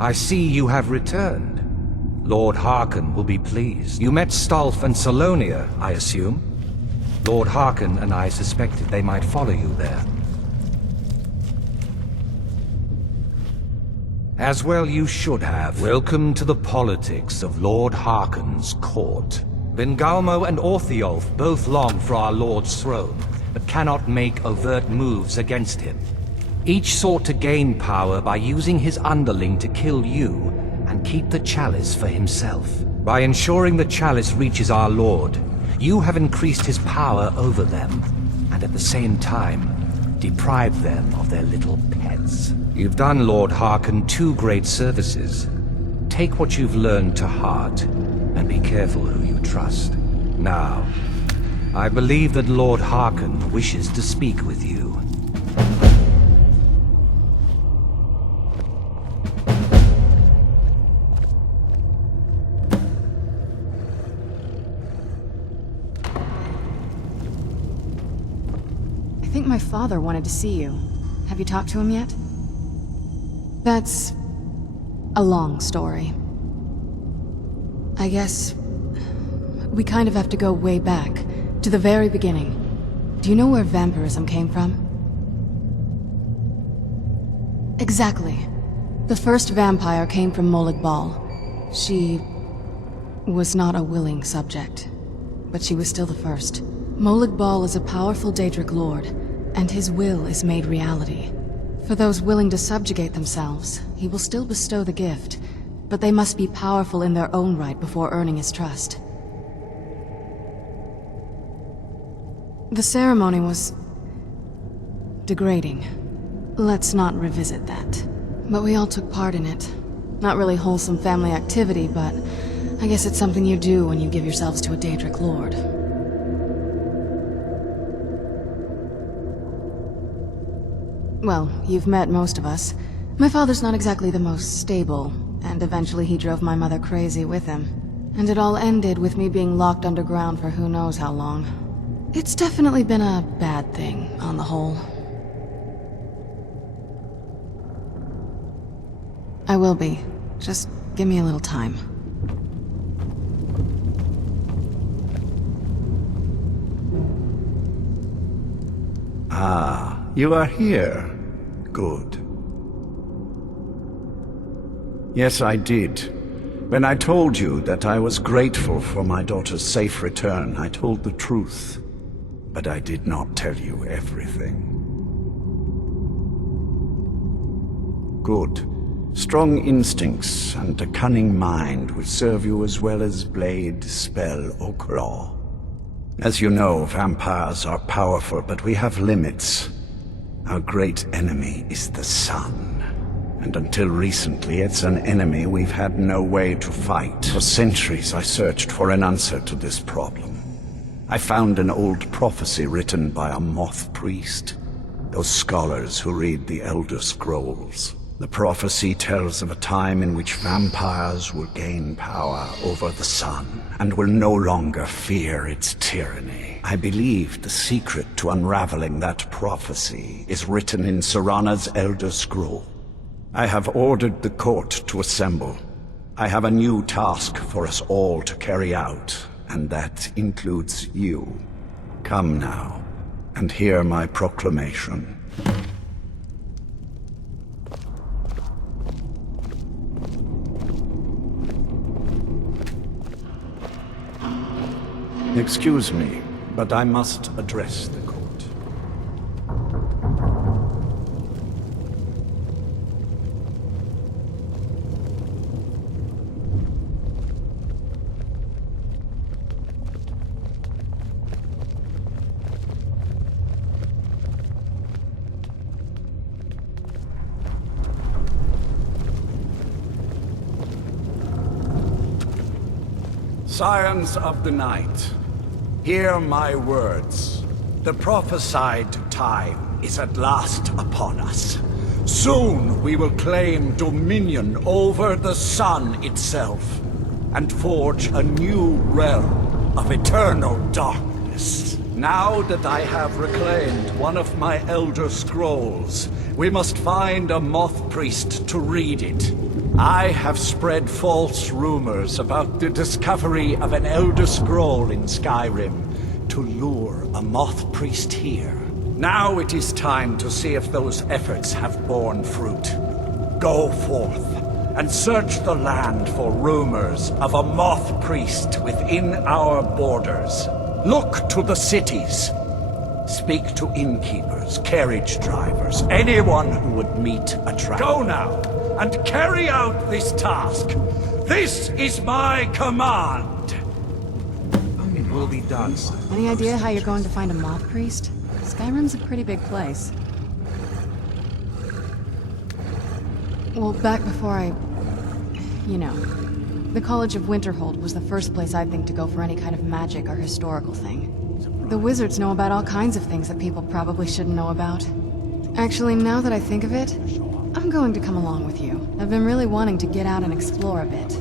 I see you have returned. Lord Harkon will be pleased. You met Stolf and Salonia, I assume? Lord Harkon and I suspected they might follow you there. As well you should have. Welcome to the politics of Lord Harkon's court. Vingalmo and Orthiolf both long for our Lord's throne, but cannot make overt moves against him. Each sought to gain power by using his underling to kill you and keep the chalice for himself. By ensuring the chalice reaches our Lord, you have increased his power over them, and at the same time, deprived them of their little pets. You've done Lord Harkon 2 great services. Take what you've learned to heart, and be careful who you trust. Now, I believe that Lord Harkon wishes to speak with you. I think my father wanted to see you. Have you talked to him yet? That's a long story. I guess we kind of have to go way back, to the very beginning. Do you know where vampirism came from? Exactly. The first vampire came from Molag Bal. She was not a willing subject, but she was still the first. Molag Bal is a powerful Daedric lord, and his will is made reality. For those willing to subjugate themselves, he will still bestow the gift, but they must be powerful in their own right before earning his trust. The ceremony was degrading. Let's not revisit that. But we all took part in it. Not really wholesome family activity, but I guess it's something you do when you give yourselves to a Daedric lord. Well, you've met most of us. My father's not exactly the most stable, and eventually he drove my mother crazy with him. And it all ended with me being locked underground for who knows how long. It's definitely been a bad thing, on the whole. I will be. Just give me a little time. Ah, you are here. Good. Yes, I did. When I told you that I was grateful for my daughter's safe return, I told the truth. But I did not tell you everything. Good. Strong instincts and a cunning mind will serve you as well as blade, spell, or claw. As you know, vampires are powerful, but we have limits. Our great enemy is the sun. And until recently, it's an enemy we've had no way to fight. For centuries, I searched for an answer to this problem. I found an old prophecy written by a moth priest. Those scholars who read the Elder Scrolls. The prophecy tells of a time in which vampires will gain power over the sun and will no longer fear its tyranny. I believe the secret to unraveling that prophecy is written in Serana's Elder Scroll. I have ordered the court to assemble. I have a new task for us all to carry out, and that includes you. Come now, and hear my proclamation. Excuse me, but I must address the court. Scions of the night, hear my words. The prophesied time is at last upon us. Soon we will claim dominion over the sun itself, and forge a new realm of eternal darkness. Now that I have reclaimed one of my Elder Scrolls, we must find a moth priest to read it. I have spread false rumors about the discovery of an Elder Scroll in Skyrim to lure a moth priest here. Now it is time to see if those efforts have borne fruit. Go forth and search the land for rumors of a moth priest within our borders. Look to the cities. Speak to innkeepers, carriage drivers, anyone who would meet a traveler. Go now, and carry out this task. This is my command. It will be done. Any idea how you're going to find a moth priest? Skyrim's a pretty big place. Well, back before the College of Winterhold was the first place I'd think to go for any kind of magic or historical thing. The wizards know about all kinds of things that people probably shouldn't know about. Actually, now that I think of it, I'm going to come along with you. I've been really wanting to get out and explore a bit.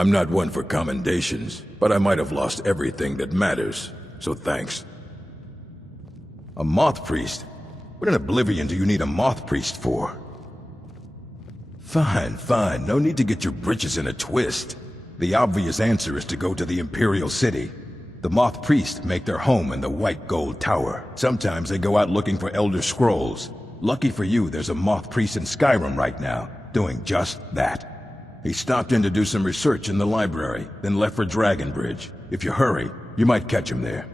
I'm not one for commendations, but I might have lost everything that matters, so thanks. A moth priest? What in oblivion do you need a moth priest for? Fine, fine, no need to get your britches in a twist. The obvious answer is to go to the Imperial City. The moth priests make their home in the White Gold Tower. Sometimes they go out looking for Elder Scrolls. Lucky for you, there's a moth priest in Skyrim right now, doing just that. He stopped in to do some research in the library, then left for Dragonbridge. If you hurry, you might catch him there.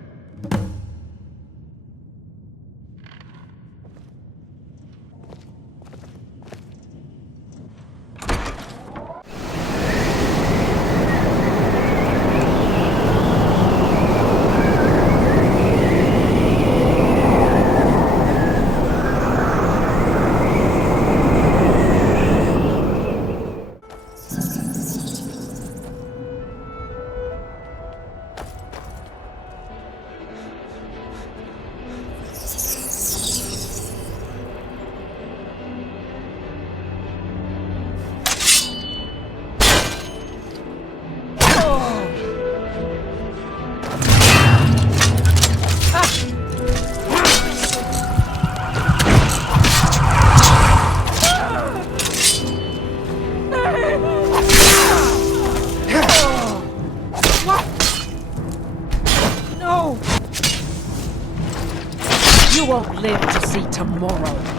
No! You won't live to see tomorrow.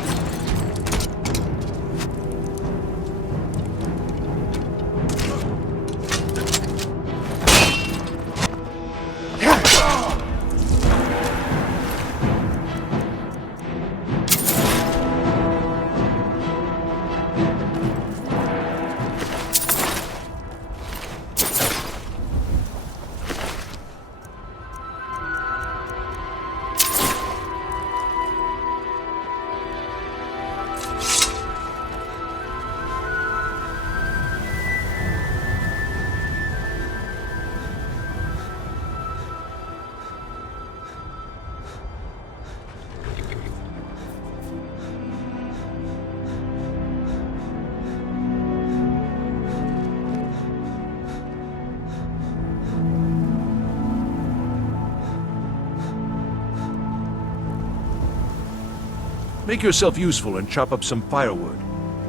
Make yourself useful and chop up some firewood.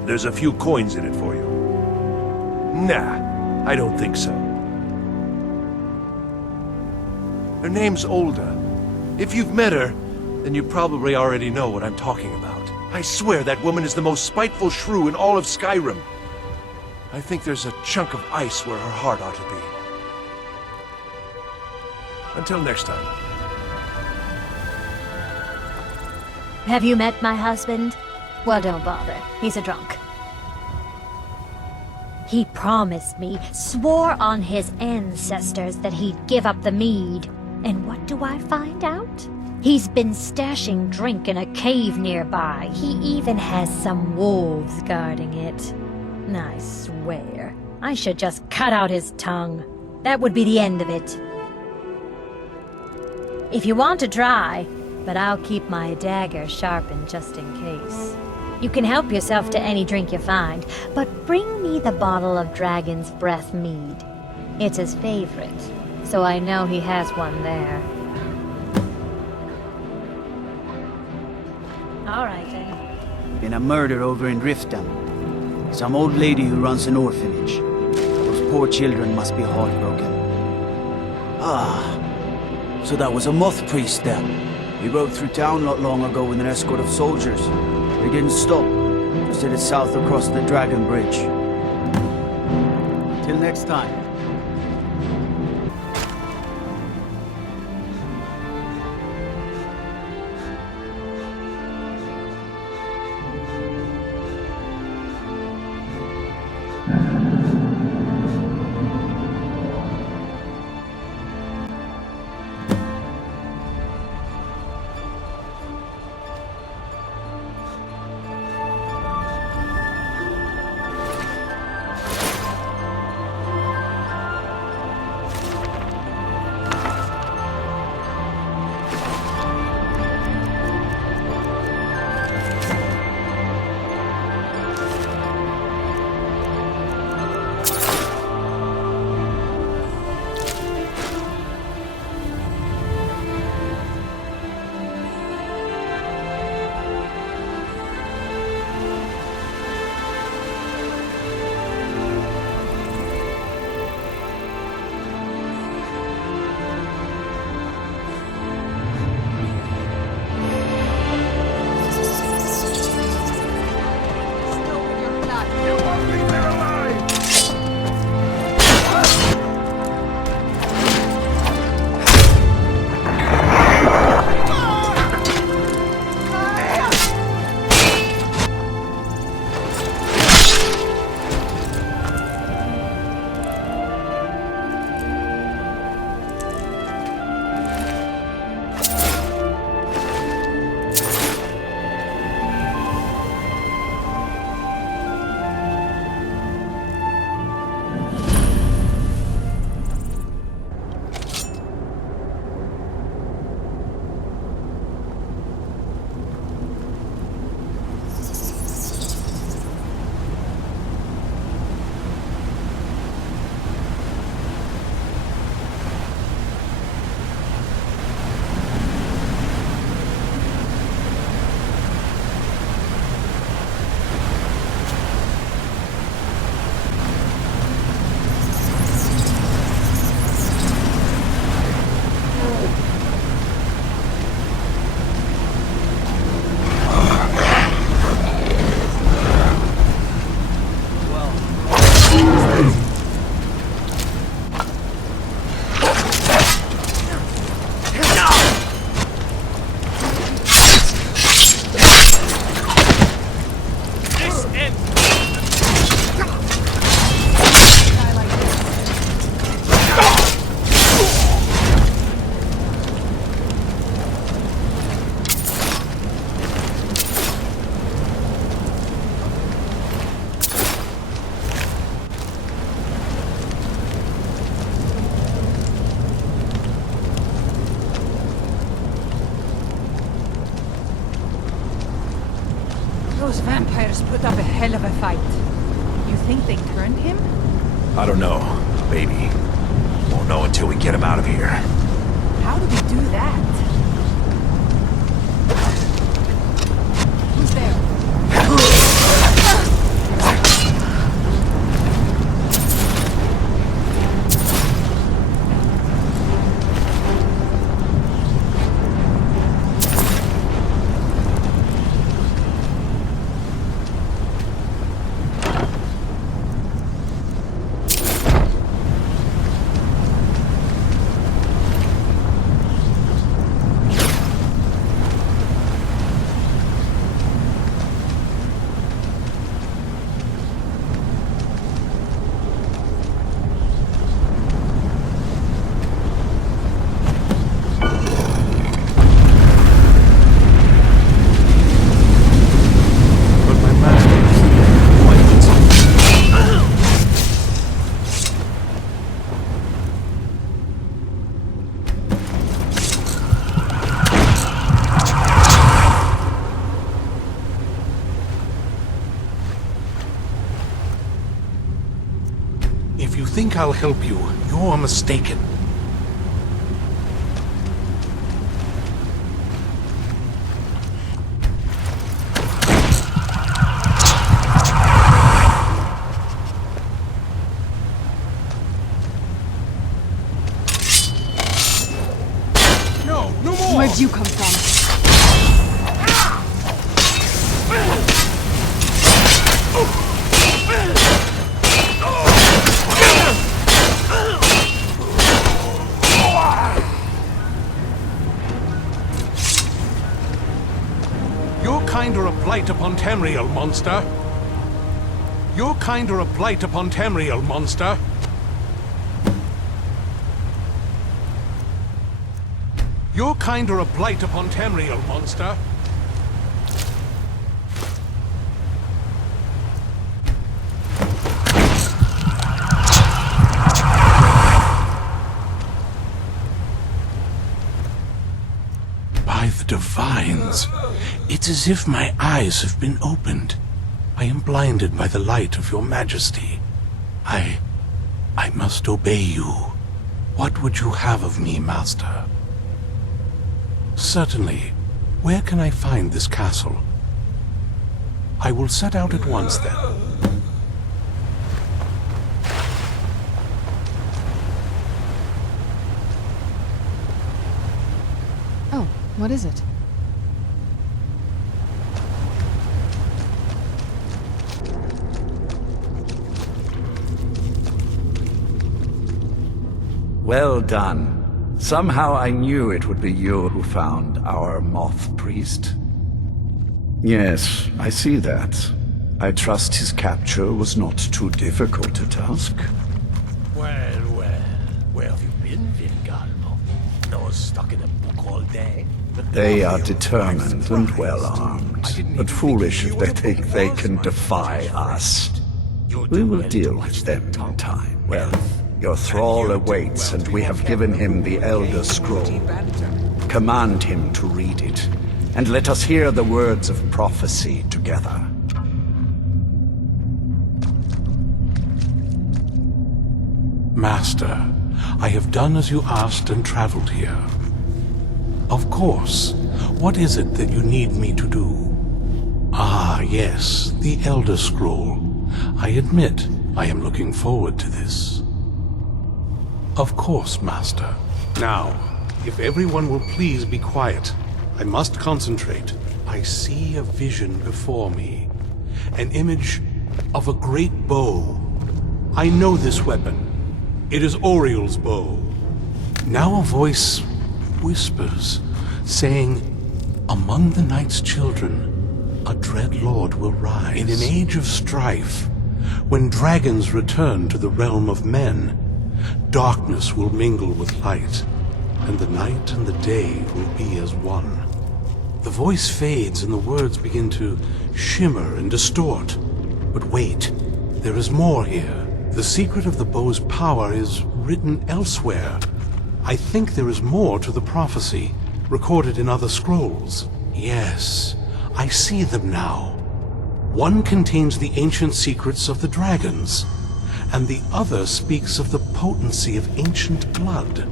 There's a few coins in it for you. Nah, I don't think so. Her name's Olda. If you've met her, then you probably already know what I'm talking about. I swear that woman is the most spiteful shrew in all of Skyrim. I think there's a chunk of ice where her heart ought to be. Until next time. Have you met my husband? Well, don't bother. He's a drunk. He promised me, swore on his ancestors that he'd give up the mead. And what do I find out? He's been stashing drink in a cave nearby. He even has some wolves guarding it. I swear, I should just cut out his tongue. That would be the end of it. If you want to try, but I'll keep my dagger sharpened just in case. You can help yourself to any drink you find, but bring me the bottle of Dragon's Breath mead. It's his favorite, so I know he has one there. All right, then. Been a murder over in Riften. Some old lady who runs an orphanage. Those poor children must be heartbroken. Ah, so that was a moth priest then. He rode through town not long ago with an escort of soldiers. They didn't stop, just headed south across the Dragon Bridge. Till next time. put up a hell of a fight. You think they turned him? I don't know. Maybe. Won't know until we get him out of here. How do we do that? Who's there? If you think I'll help you, you're mistaken. No more! Where'd you come from? Your kind are a blight upon Tamriel, monster. Your kind are a blight upon Tamriel, monster. Your kind are a blight upon Tamriel, monster. By the Divines, it's as if my eyes have been opened. I am blinded by the light of your majesty. I must obey you. What would you have of me, master? Certainly. Where can I find this castle? I will set out at once, then. Oh, what is it? Well done. Somehow I knew it would be you who found our moth priest. Yes, I see that. I trust his capture was not too difficult a task. Well, where have you been, Vingalmo? No stuck in a book all day? They are determined and well-armed, but foolish if they think they can defy us. We will deal with them in time. Well, your thrall awaits, and we have given him the Elder Scroll. Command him to read it, and let us hear the words of prophecy together. Master, I have done as you asked and traveled here. Of course. What is it that you need me to do? Ah, yes, the Elder Scroll. I admit, I am looking forward to this. Of course, Master. Now, if everyone will please be quiet, I must concentrate. I see a vision before me. An image of a great bow. I know this weapon. It is Oriel's bow. Now a voice whispers, saying, among the night's children, a dread lord will rise. In an age of strife, when dragons return to the realm of men, darkness will mingle with light, and the night and the day will be as one. The voice fades and the words begin to shimmer and distort. But wait, there is more here. The secret of the bow's power is written elsewhere. I think there is more to the prophecy, recorded in other scrolls. Yes, I see them now. One contains the ancient secrets of the dragons, and the other speaks of the potency of ancient blood.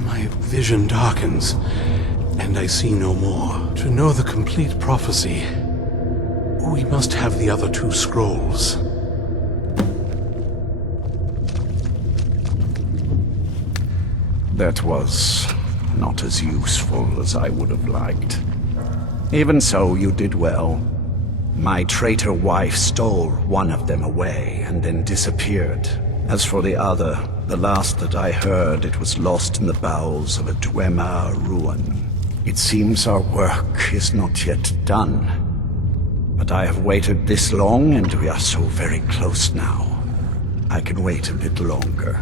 My vision darkens, and I see no more. To know the complete prophecy, we must have the other two scrolls. That was not as useful as I would have liked. Even so, you did well. My traitor wife stole one of them away and then disappeared. As for the other, the last that I heard, it was lost in the bowels of a Dwemer ruin. It seems our work is not yet done. But I have waited this long, and we are so very close now. I can wait a bit longer.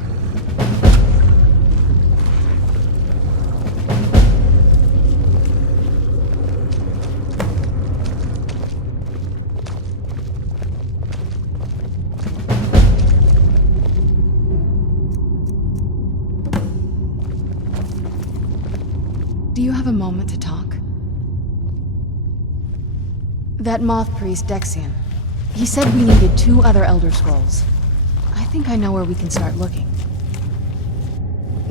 Do you have a moment to talk? That moth priest, Dexian. He said we needed 2 other Elder Scrolls. I think I know where we can start looking.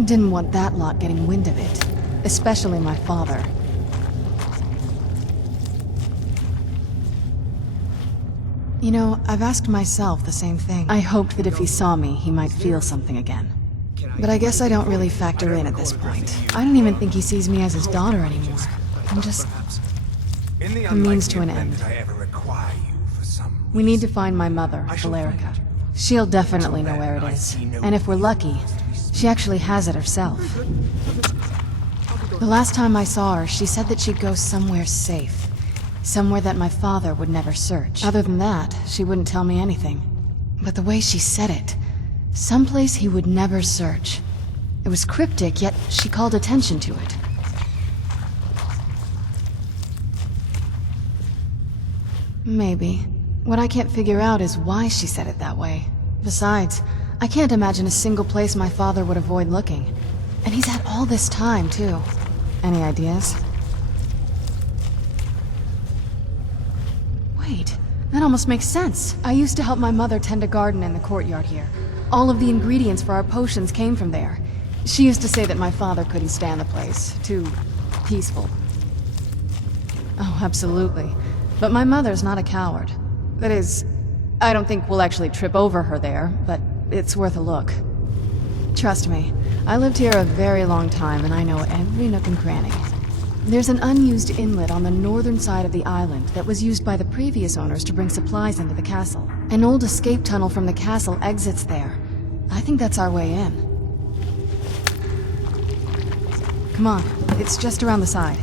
Didn't want that lot getting wind of it. Especially my father. You know, I've asked myself the same thing. I hoped that if he saw me, he might feel something again. But I guess I don't really factor in at this point. I don't even think he sees me as his daughter anymore. I'm just a means to an end. We need to find my mother, Valerica. She'll definitely know where it is. And if we're lucky, she actually has it herself. The last time I saw her, she said that she'd go somewhere safe. Somewhere that my father would never search. Other than that, she wouldn't tell me anything. But the way she said it, someplace he would never search. It was cryptic, yet she called attention to it. Maybe. What I can't figure out is why she said it that way. Besides, I can't imagine a single place my father would avoid looking. And he's had all this time, too. Any ideas? Wait, that almost makes sense. I used to help my mother tend a garden in the courtyard here. All of the ingredients for our potions came from there. She used to say that my father couldn't stand the place. Too peaceful. Oh, absolutely. But my mother's not a coward. That is, I don't think we'll actually trip over her there, but it's worth a look. Trust me, I lived here a very long time and I know every nook and cranny. There's an unused inlet on the northern side of the island that was used by the previous owners to bring supplies into the castle. An old escape tunnel from the castle exits there. I think that's our way in. Come on, it's just around the side.